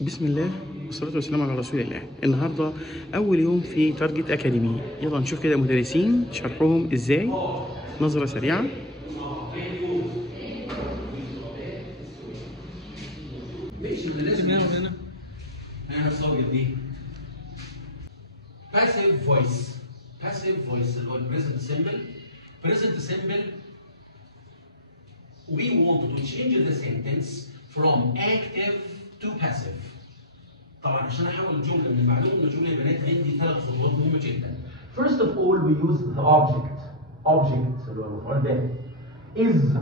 بسم الله والصلاة والسلام على رسول الله. النهارده أول يوم في تارجت أكاديمي. يلا نشوف كده مدرسين شرحهم إزاي، نظرة سريعة. ماشي لازم هنا صابر دي passive voice اللي هو present simple we want to change the sentence from active to passive. طبعا عشان احول الجمله من المعلومه ان الجمله يا بنات عندي 3 خطوات مهمه جدا. First of all we use the object اللي هو المفعول به is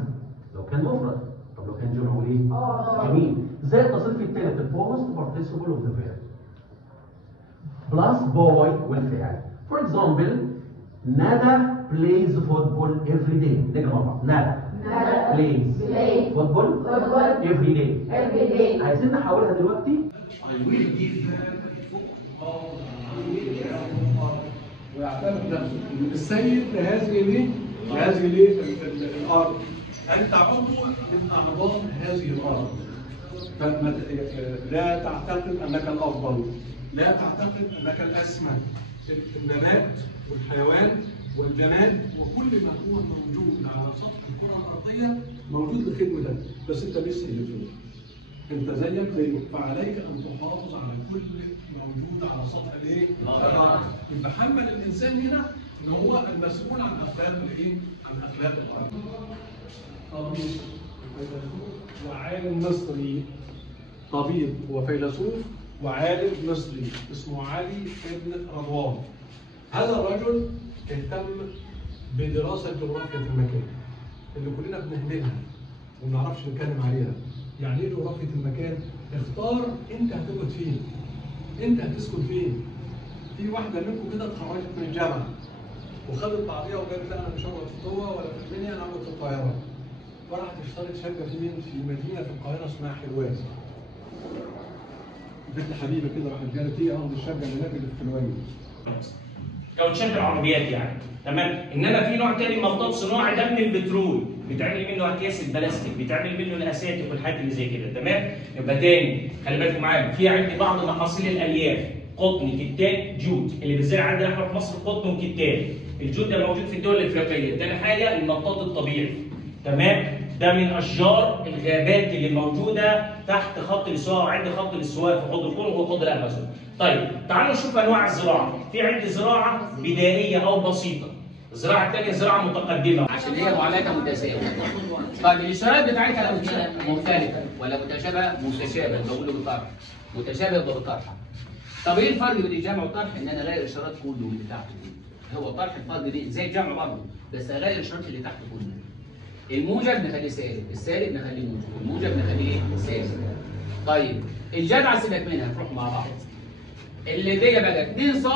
لو كان مفرد، طب لو كان جمع ايه؟ جميل. زي التصريف الثالث البوست participle of the verb plus boy والفعل. For example Nada plays football every day. نقرا مع بعض. Nada plays football every day. عايزين نحولها دلوقتي. I will give you ويعتبر نفسه السيد لهذه الارض، انت عضو من اعضاء هذه الارض، لا تعتقد انك الافضل، لا تعتقد انك الاسمى. النبات والحيوان والجماد وكل ما هو موجود على سطح الكره الارضيه موجود لخدمتك، بس انت لسه اللي انت زيك زيه، فعليك ان تحافظ على كل موجود على سطح الايه؟ الارض. يبقى حمل الانسان هنا ان هو المسؤول عن اخلاق الايه؟ عن اخلاق الارض. طبيب وفيلسوف وعالم مصري، طبيب وفيلسوف وعالم مصري اسمه علي بن رضوان. هذا الرجل اهتم بدراسه جغرافيا المكان اللي كلنا بنهملها وما نعرفش نتكلم عليها. يعني ايه جغرافية المكان؟ اختار انت هتقعد فين؟ انت هتسكن فين؟ في واحدة منكم كده اتخرجت من الجامعة وخدت بعضيها وقالت لا انا مش هقعد في طوة ولا في المنيا، انا هقعد في القاهرة. وراحت اشترت شقة في مدينة في القاهرة اسمها حلوان. بنت حبيبة كده راحت قالت ايه ارض الشقة اللي هناك اللي في حلوان. كاوتشات العربيات يعني، تمام. انما في نوع تاني مطاط صناعي ده من البترول، بيتعمل منه اكياس البلاستيك، بيتعمل منه الاساتك والحاجات اللي زي كده، تمام. يبقى تاني خلي بالكم معايا، في عندي بعض محاصيل الالياف، قطن، كتان، جود، اللي بيزرع عندنا احنا في مصر قطن وكتان. الجود ده موجود في الدول الافريقيه. تاني حاجه المطاط الطبيعي، تمام. ده من اشجار الغابات اللي موجوده تحت خط الاستواء وعند خط الاستواء في حوض الكونغو وحوض الامازون. طيب تعالوا نشوف انواع الزراعه. في عندي زراعه بدائيه او بسيطه، الزراعه الثانيه زراعه متقدمه عشان هي معاملاتها متساويه. طيب الاشارات بتاعتها لو مختلفه ولا متشابهه؟ متشابه، بقول بالطرح. متشابه بالطرح. طب ايه الفرق بين الجمع والطرح؟ ان انا اغير الاشارات كله اللي تحت دي. هو الطرح الفرق دي زي الجمع برضه، بس اغير الاشارات اللي تحت كله. الموجب نخليه سالب، السالب نخليه موجب، والموجب نخليه سالب. طيب الجدعه سيبك منها، تروح مع بعض. اللي دي بقى 2 ص